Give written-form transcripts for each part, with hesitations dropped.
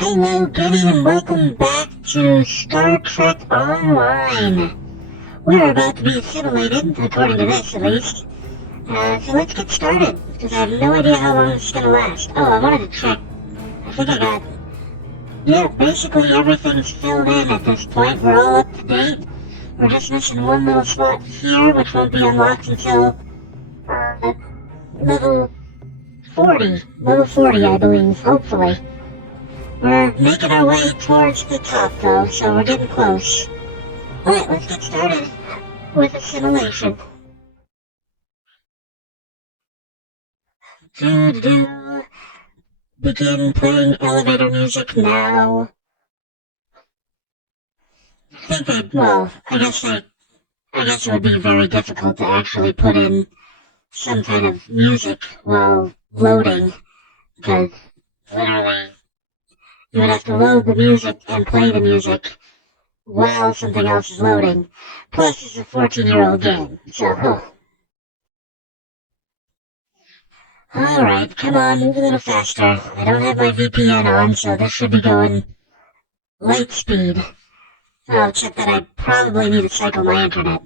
Hello, Denny, and welcome back to Star Trek Online. We're about to be assimilated, according to this at least. So let's get started, because I have no idea how long this is going to last. Oh, I wanted to check. I think I got... Yeah, basically everything's filled in at this point. We're all up to date. We're just missing one little slot here, which won't be unlocked until... level 40. Level 40, I believe, hopefully. We're making our way towards the top, though, so we're getting close. Alright, let's get started with assimilation. Begin playing elevator music now. I guess it would be very difficult to actually put in some kind of music while loading, because literally you would have to load the music and play the music while something else is loading. Plus, it's a 14-year-old game, so... Alright, come on, move a little faster. I don't have my VPN on, so this should be going light speed. Oh, except that I probably need to cycle my internet.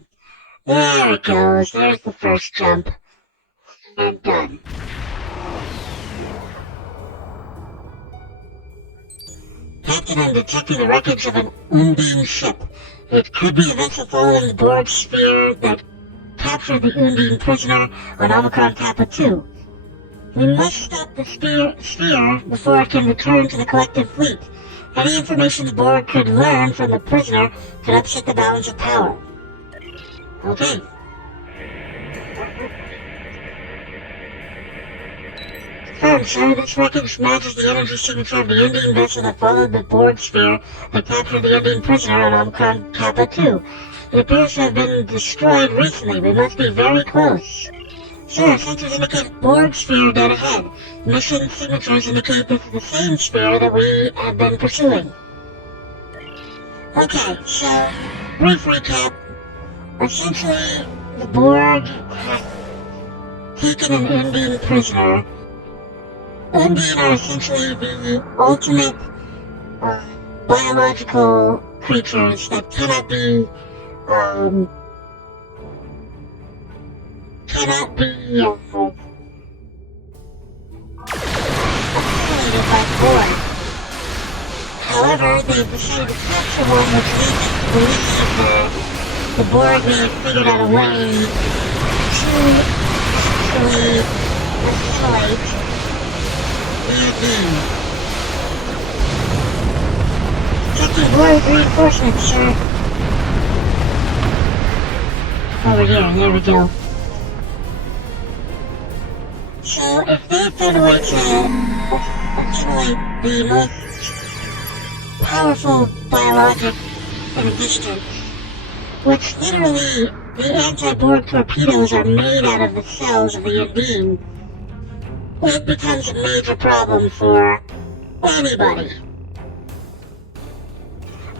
There it goes, there's the first jump. And done. Captain, I'm detecting the wreckage of an Undine ship. It could be a vessel following the Borg sphere that captured the Undine prisoner on Omicron Kappa 2. We must stop the sphere before it can return to the collective fleet. Any information the Borg could learn from the prisoner could upset the balance of power. Okay. Confirmed, sir. This wreckage matches the energy signature of the Indian vessel that followed the Borg sphere that captured the Indian prisoner on Omicron Kappa 2. It appears to have been destroyed recently. We must be very close. Sir, sensors indicate Borg sphere dead ahead. Mission signatures indicate this is the same sphere that we have been pursuing. Okay, so, brief recap. Essentially, the Borg have taken an Indian prisoner. Indian are essentially the ultimate biological creatures that cannot be assimilated by the Borg. However, they decided to capture one which leads to believe the Borg may have figured out a way to essentially assimilate Detecting Borg reinforcements, sir. Over here, there we go. So, if they found a way to assimilate the most powerful biologic in existence, which literally the anti-Borg torpedoes are made out of the cells of the Undine, it becomes a major problem for anybody.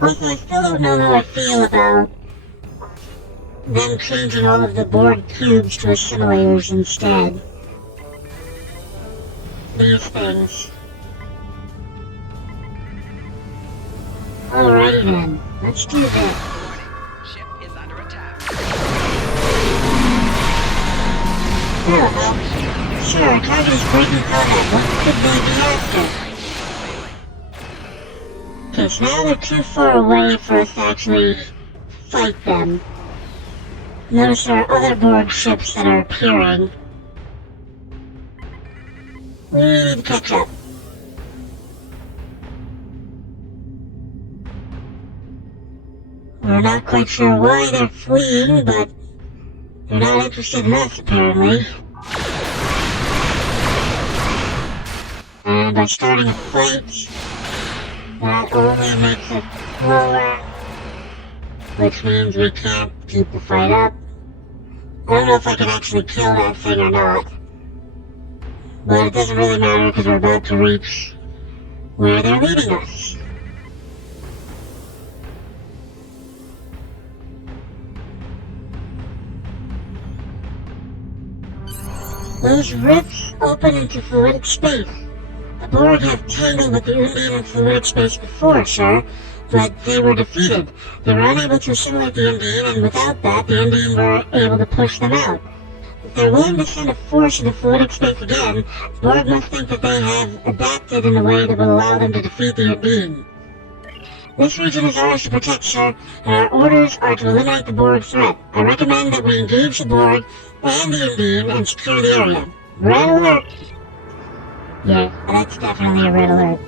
Also, I still don't know how I feel about them changing all of the Borg cubes to assimilators instead. These things. Alrighty then, let's do this. Ship is under attack. Sure, target is breaking combat. What could they be after? Okay, so now they're too far away for us to actually fight them. Notice there are other Borg ships that are appearing. We need to catch up. We're not quite sure why they're fleeing, but they're not interested in us, apparently. And by starting a fight, that only makes it slower, which means we can't keep the fight up. I don't know if I can actually kill that thing or not, but it doesn't really matter because we're about to reach where they're leading us. Those rifts open into fluidic space. The Borg have tangled with the Undine in fluidic space before, sir, but they were defeated. They were unable to assimilate the Undine, and without that, the Undine were able to push them out. If they're willing to send a force into fluidic space again, Borg must think that they have adapted in a way that will allow them to defeat the Undine. This region is ours to protect, sir, and our orders are to eliminate the Borg threat. I recommend that we engage the Borg and the Undine and secure the area. Red alert! Yeah, that's definitely a red alert.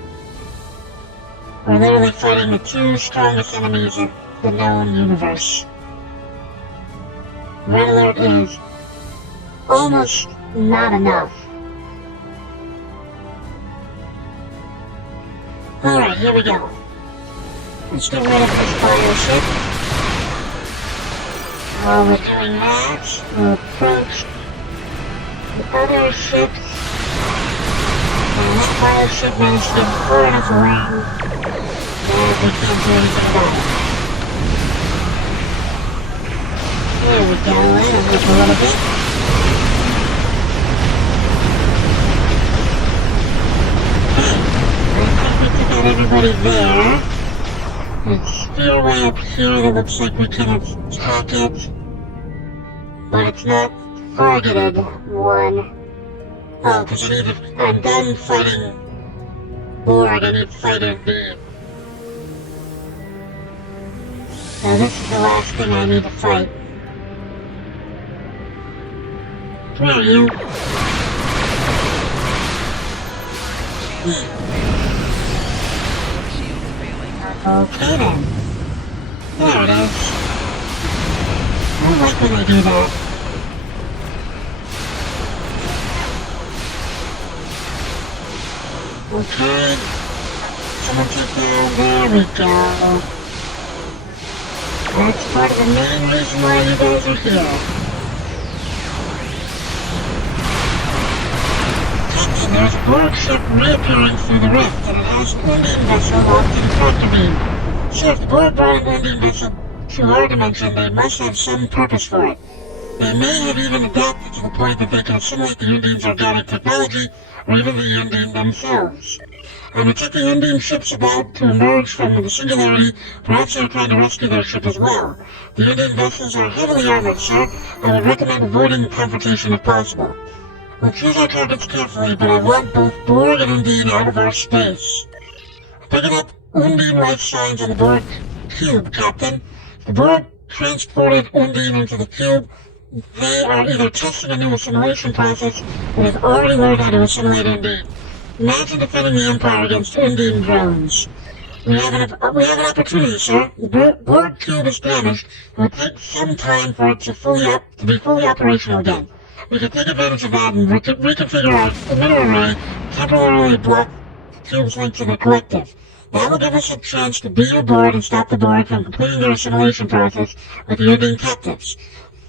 We're literally fighting the two strongest enemies of the known universe. Red alert is almost not enough. Alright, here we go. Let's get rid of this bioship. While we're doing that, we'll approach the other ships. And that bioship managed to get far enough around that we can't do anything about it. There we go, that'll help a little bit. Okay, I think we took out everybody there. There's still a way up here that looks like we can attack it, but it's not targeted one. Oh, because I'm done fighting Borg, I need to fight Undine. So this is the last thing I need to fight. Come here, you. Okay then. There it is. I like when they do that. Okay. Someone take down. There we go. That's part of the main reason why you guys are here. Captain, there's a Borg ship reappearing through the rift, and it has an Undine vessel locked in a tractor beam. So if the Borg brought an Undine vessel to our dimension, they must have some purpose for it. They may have even adapted to the point that they can assimilate the Undine's organic technology, or even the Undine themselves. I'm detecting Undine ships about to emerge from the singularity. Perhaps they're trying to rescue their ship as well. The Undine vessels are heavily armored, sir. I would recommend avoiding confrontation if possible. We'll choose our targets carefully, but I want both Borg and Undine out of our space. Picking up Undine life signs on the Borg cube, Captain. The Borg transported Undine into the cube. They are either testing a new assimilation process or have already learned how to assimilate Undine. Imagine defending the Empire against Undine drones. We have an opportunity, sir. The Borg cube is damaged. It will take some time for it to be fully operational again. We can take advantage of that and reconfigure our emitter array to temporarily block the cube's link to the collective. That will give us a chance to be aboard and stop the Borg from completing their assimilation process with the Undine captives.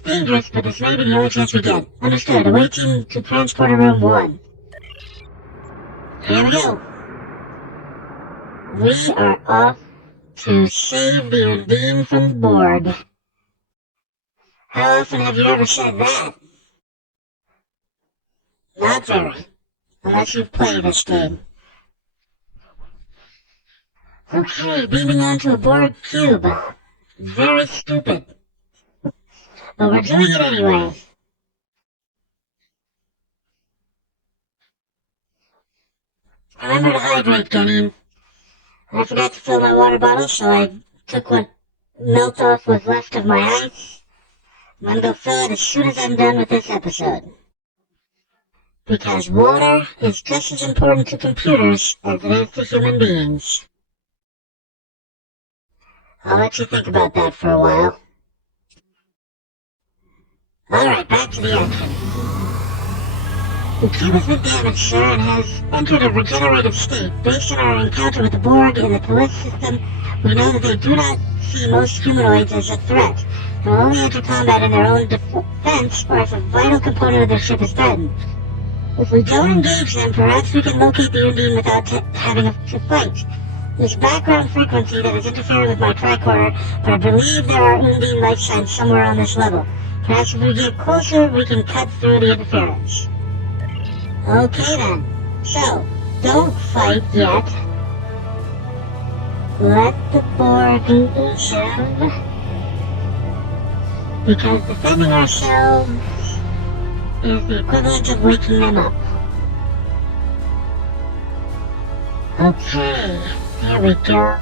Dangerous, but this may be the only chance we get. Understood. Awaiting to transporter room 1. Here we go. We are off to save the Undine from the Borg. How often have you ever said that? Not very. Unless you've played this game. Okay, beaming onto a Borg cube. Very stupid. But we're doing it anyway. Remember to hydrate, Gunny. I forgot to fill my water bottle, so I took what melt off was left of my ice. I'm gonna go fill it as soon as I'm done with this episode. Because water is just as important to computers as it is to human beings. I'll let you think about that for a while. Alright, back to the action. The cube has been damaged, sir, and has entered a regenerative state. Based on our encounter with the Borg and the police system, we know that they do not see most humanoids as a threat, and will only enter combat in their own defense or if a vital component of their ship is threatened. If we don't engage them, perhaps we can locate the Undine without having to fight. There's background frequency that is interfering with my tricorder, but I believe there are Undine life signs somewhere on this level. Perhaps if we get closer, we can cut through the interference. Okay then. So, don't fight yet. Let the board serve. Because defending ourselves is the equivalent of waking them up. Okay, here we go.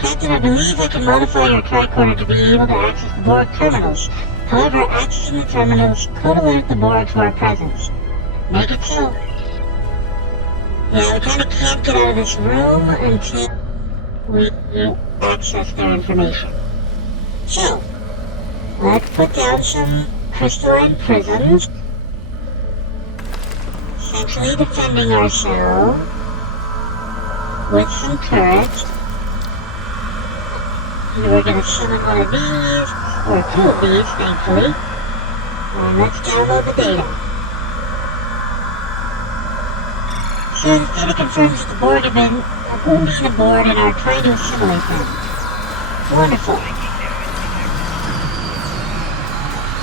Captain, I believe I can modify your tricorder to be able to access the Borg terminals. However, accessing the terminals could alert the Borg to our presence. Make it so. Yeah, we kinda can't get out of this room until we access their information. So, let's put down some crystalline prisms. Essentially defending ourselves with some turrets. And we're gonna summon one of these, or two of these, thankfully. And let's download the data. So the data confirms that the Borg have been wounded aboard and are trying to assimilate them. Wonderful.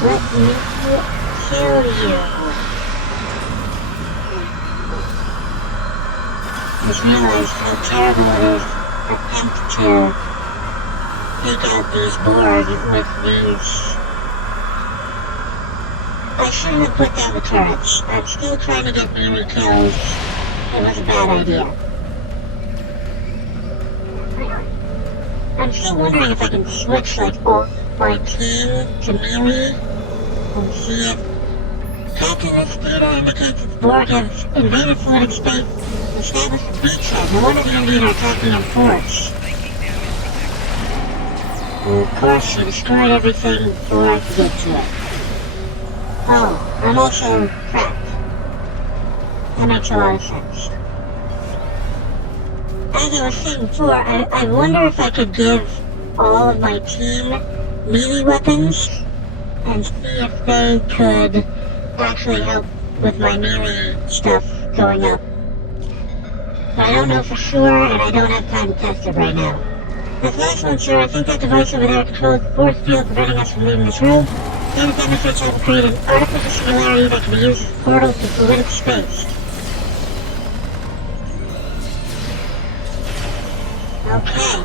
Let me kill you. Just realized how terrible it is to attempt to take out these Borg with these. I shouldn't have put down the turrets. I'm still trying to get melee kills. It was a bad idea. I'm still wondering if I can switch like all my team to melee and see if Captain, this data indicates that the Borg have invaded fluidic space and established a beachhead. No wonder they indeed are attacking in force. And of course, she destroyed everything before I could get to it. Oh, I'm also trapped. That makes a lot of sense. As I was saying before, I wonder if I could give all of my team melee weapons and see if they could actually help with my melee stuff going up. But I don't know for sure, and I don't have time to test it right now. This last one, sir, I think that device over there controls the force field preventing us from leaving this room. Data demonstrates how to create an artificial singularity that can be used as a portal to fluidic space. Okay.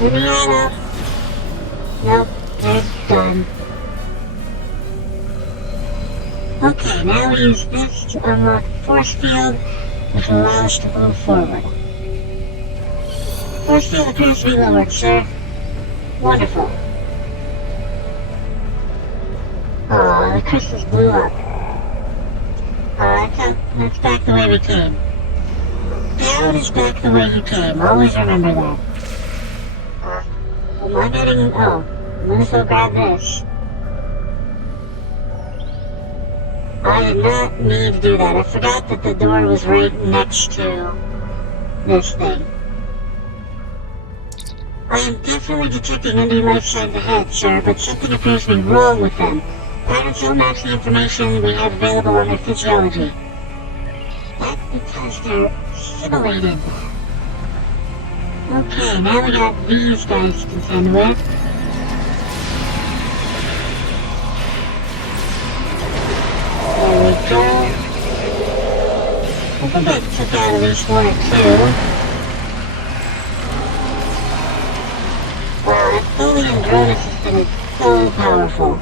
Moving on up. Nope, it's done. Okay, now we use this to unlock the force field, which will allow us to move forward. Force field appears to be lowered, sir. Wonderful. Oh, the crystals blew up. That's back the way we came. Down is back the way you came. Always remember that. I'm not getting... Oh, I'm gonna go grab this. I did not need to do that. I forgot that the door was right next to this thing. I am definitely detecting Indian life signs ahead, sir, but something appears to be wrong with them. Patterns don't match the information we have available on their physiology. That's because they're assimilated. Okay, now we got these guys to contend with. There we go. I think I took out at least one or two. Wow, that Tholian drone assistant is so powerful.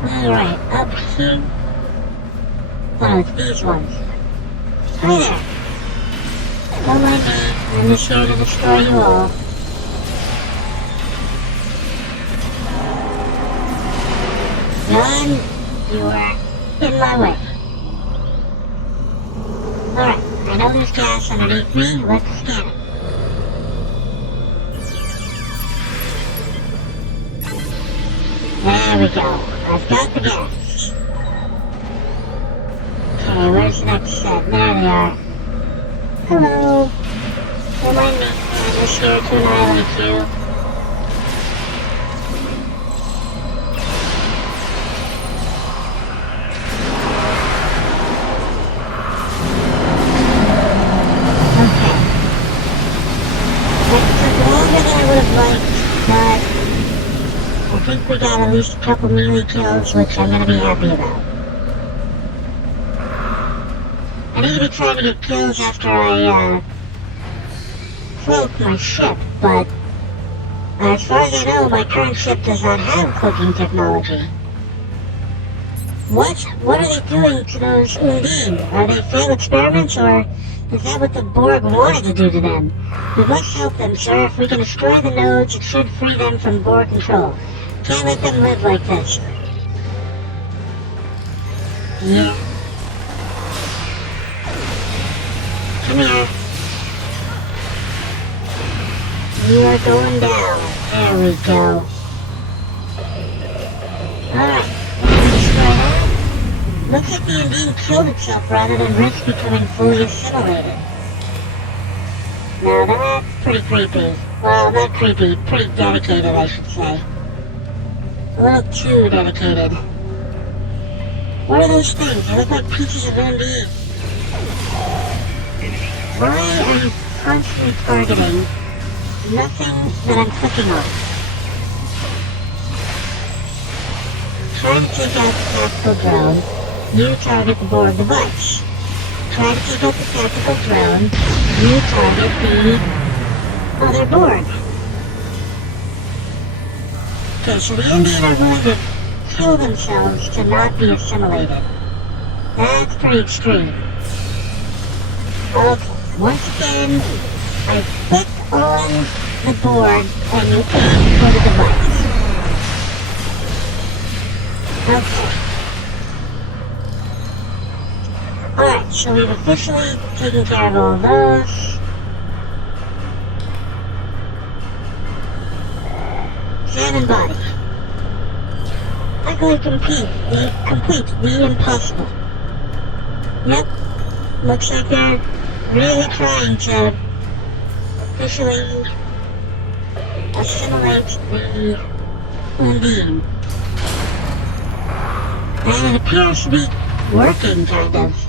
Alright, up here. Oh, it's these ones. Hi there. Don't mind me, I'm just here to destroy you all. None, you are in my way. Alright, I know there's gas underneath me, let's scan it. There we go, I've got the gas. Okay, where's the next set? There they are. Hello. Don't mind me, I'm just here to annihilate you. Okay. That took longer than I would have liked, but we got at least a couple melee kills, which I'm gonna be happy about. I need to be trying to get kills after I, cloak my ship, but as far as I know, my current ship does not have cloaking technology. What are they doing to those Undine? Are they failed experiments, or is that what the Borg wanted to do to them? We must help them, sir. If we can destroy the nodes, it should free them from Borg control. Can't let them live like this. Yeah. Come here. You are going down. There we go. Alright. Looks like the Undine killed itself rather than risk becoming fully assimilated. Now that's pretty creepy. Well, not creepy, pretty dedicated, I should say. A little too dedicated. What are those things? They look like pieces of Undine. Why are you constantly targeting nothing that I'm clicking on? Trying to take out the tactical drone, you target the Borg device. Try to take out the tactical drone, you target the other Borg. Okay, so the Undine are willing to kill themselves to not be assimilated. That's pretty extreme. Okay, once again, I click on the Borg and you aim for the device. Okay. Alright, so we've officially taken care of all of those. Salmon body. Luckily complete the impossible. Yep. Looks like they're really trying to officially assimilate the Undine. And it appears to be working, kind of.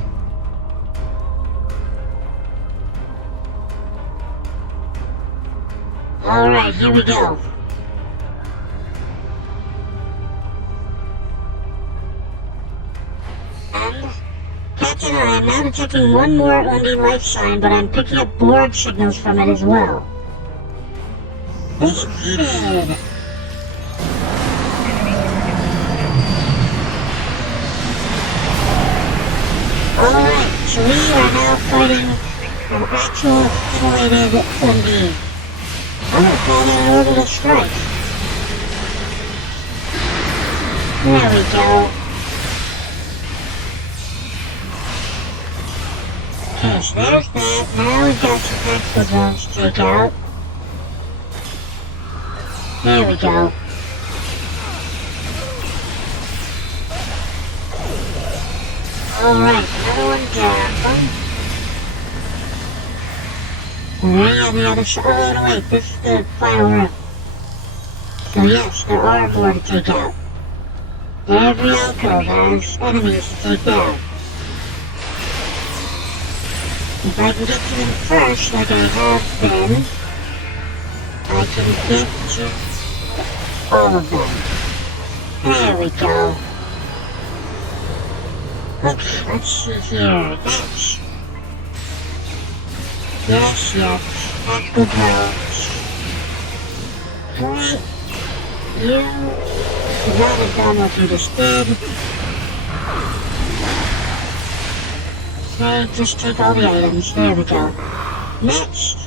Alright, here we go. And, Captain, I am now detecting one more Undine life sign, but I'm picking up Borg signals from it as well. Defeated! Alright, so we are now fighting an actual assimilated Undine. I'm gonna call that an orbital strike. There we go. Okay, so there's that. Now we've got some tactical drones to take out. There we go. Alright, another one down. Way on the other side. Oh, no, wait, this is the final room. So yes, there are more to take out. Every alcove has enemies to take down. If I can get to them first, like I have been, I can get to all of them. There we go. Okay, let's see here. That's... Yes, tactical drones. Great. You could not have done what you just did. Okay, just take all the items. There we go. Next.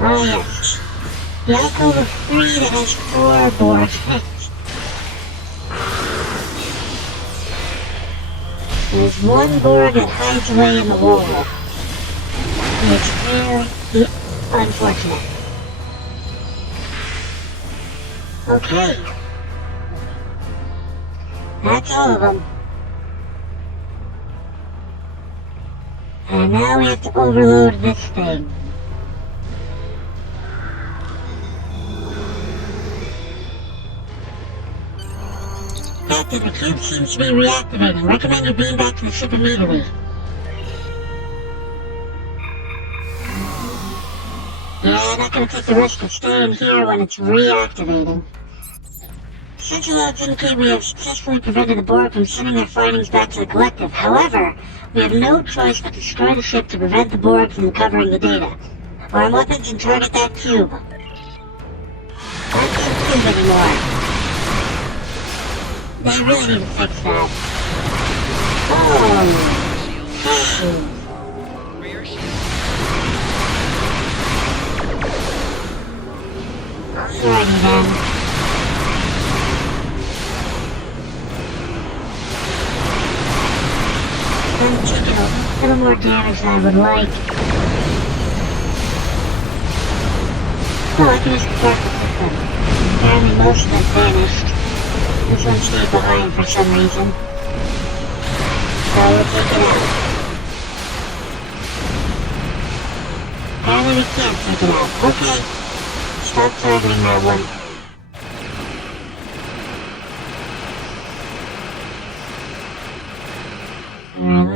Oh yes. The alcove of 3 that has 4 Borg heads. There's one Borg that hides away in the wall. It's very unfortunate. Okay. That's all of them. And now we have to overload this thing. Captain, the cube seems to be reactivating. Recommend you beam back to the ship immediately. Yeah, I'm not gonna take the risk of staying here when it's reactivating. Sensor logs indicate we have successfully prevented the Borg from sending their findings back to the collective. However, we have no choice but to destroy the ship to prevent the Borg from recovering the data. Arm weapons and target that cube. Not that cube anymore. They really need to fix that. Oh! Rear shield. Alrighty then. I'm taking a little more damage than I would like. Oh, I can just start the system. Apparently most of it vanished. This one stayed behind for some reason. So we'll take it out. Apparently we can't take it out. Okay. Stop targeting that one.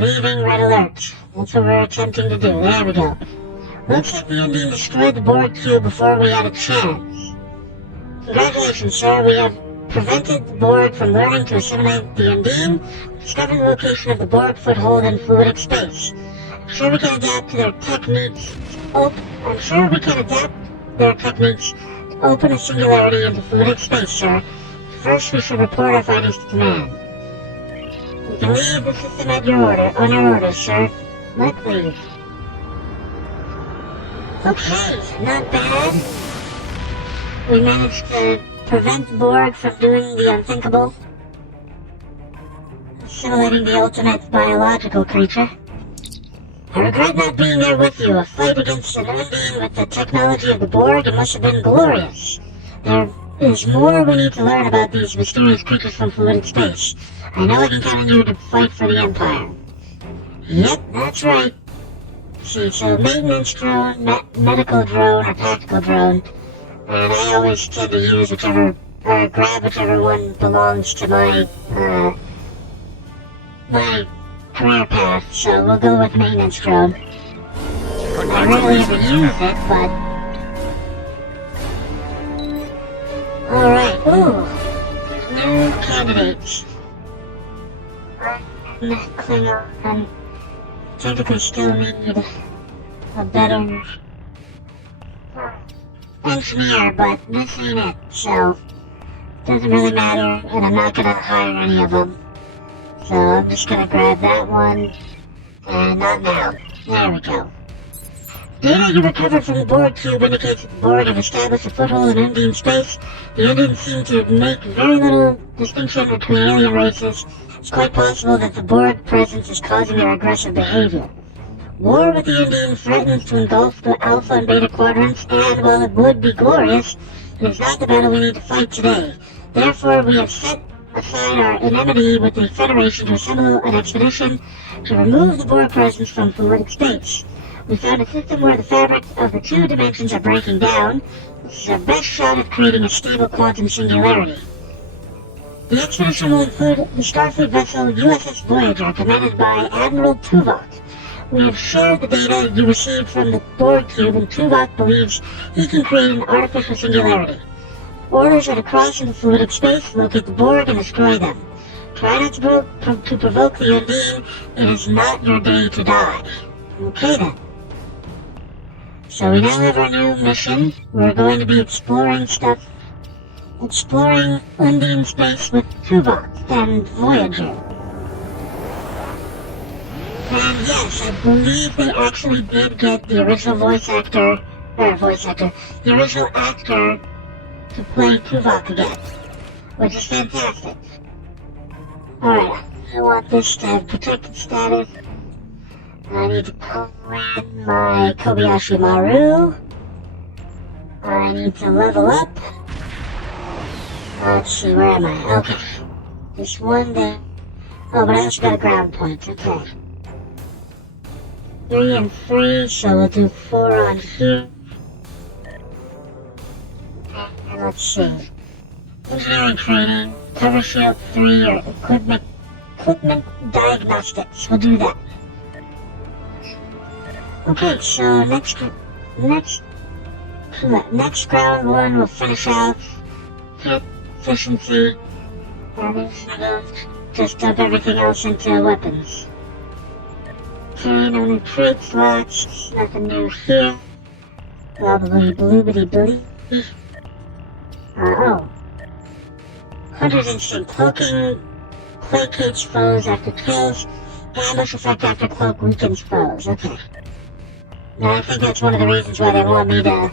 Leaving red alert. That's what we're attempting to do. There we go. Looks like the Indian destroyed the Borg cube before we had a chance. Congratulations, sir. We have prevented the Borg from learning to assimilate the Undine, discovered the location of the Borg foothold in fluidic space. I'm sure we can adapt their techniques to open a singularity into fluidic space, sir. First, we should report our findings to command. You can leave the system at your order, on your orders, sir. Let's leave. Okay, not bad. We managed to prevent the Borg from doing the unthinkable. Assimilating the ultimate biological creature. I regret not being there with you. A fight against an Undine with the technology of the Borg, it must have been glorious. There is more we need to learn about these mysterious creatures from fluidic space. I know I can count on you to fight for the Empire. Yep, that's right. See, so maintenance drone, medical drone, or tactical drone, and I always tend to use grab whichever one belongs to my career path, so we'll go with maintenance drone. I rarely ever use it, but... Alright, ooh! New candidates. Klingon technically still need a better engineer, but this ain't it, so doesn't really matter, and I'm not gonna hire any of them. So I'm just gonna grab that one, and not now. There we go. Data you recovered from the Borg cube indicates that the Borg have established a foothold in Undine space. The Indians seem to make very little distinction between alien races. It's quite possible that the Borg presence is causing their aggressive behavior. War with the Indians threatens to engulf the Alpha and Beta quadrants, and while it would be glorious, it is not the battle we need to fight today. Therefore, we have set aside our enmity with the Federation to assemble an expedition to remove the Borg presence from fluidic space. We found a system where the fabric of the two dimensions are breaking down. This is our best shot at creating a stable quantum singularity. The expedition will include the Starfleet vessel USS Voyager, commanded by Admiral Tuvok. We have shared the data you received from the Borg cube, and Tuvok believes he can create an artificial singularity. Orders are to cross into fluidic space, locate the Borg, and destroy them. Try not to provoke the Undine. It is not your day to die. Okay then. So we now have our new mission. We're going to be exploring Undine space with Tuvok and Voyager. And yes, I believe they actually did get the original the original actor to play Tuvok again, which is fantastic. Alright, I want this to have protected status. I need to program my Kobayashi Maru. I need to level up. Let's see, where am I? Okay. Just one day. Oh, but I also got a ground point. Okay. 3 and 3, so we'll do 4 on here. And let's see. Engineering training, cover shield 3, or equipment diagnostics. We'll do that. Okay, so next round 1 we'll finish off hit efficiency. Instead of just dump everything else into weapons. Okay, no new trade slots, nothing new here. Probably bloobity-blee. Oh. Hunter's Instinct. Cloaking placates foes after kills. Ambush effect after cloak weakens foes. Okay. Now I think that's one of the reasons why they want me to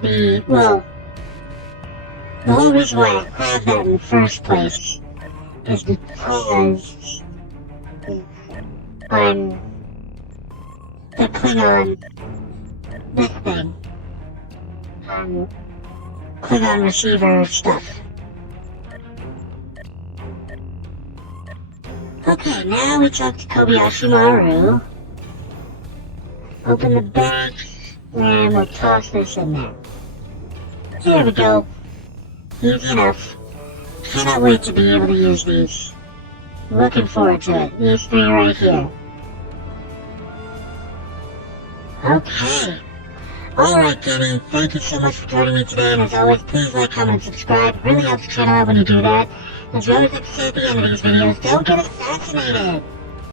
be, well, the whole reason why I have that in the first place is because I'm the Klingon, this thing, Klingon receiver stuff. Okay, now we talk to Kobayashi Maru. Open the bag, and we'll toss this in there. Here we go. Easy enough. Cannot wait to be able to use these. Looking forward to it. These three right here. Okay. Alright, gaming, thank you so much for joining me today, and as always, please like, comment, and subscribe. It really helps the channel out when you do that. As we always like to say at the end of these videos, don't get assassinated!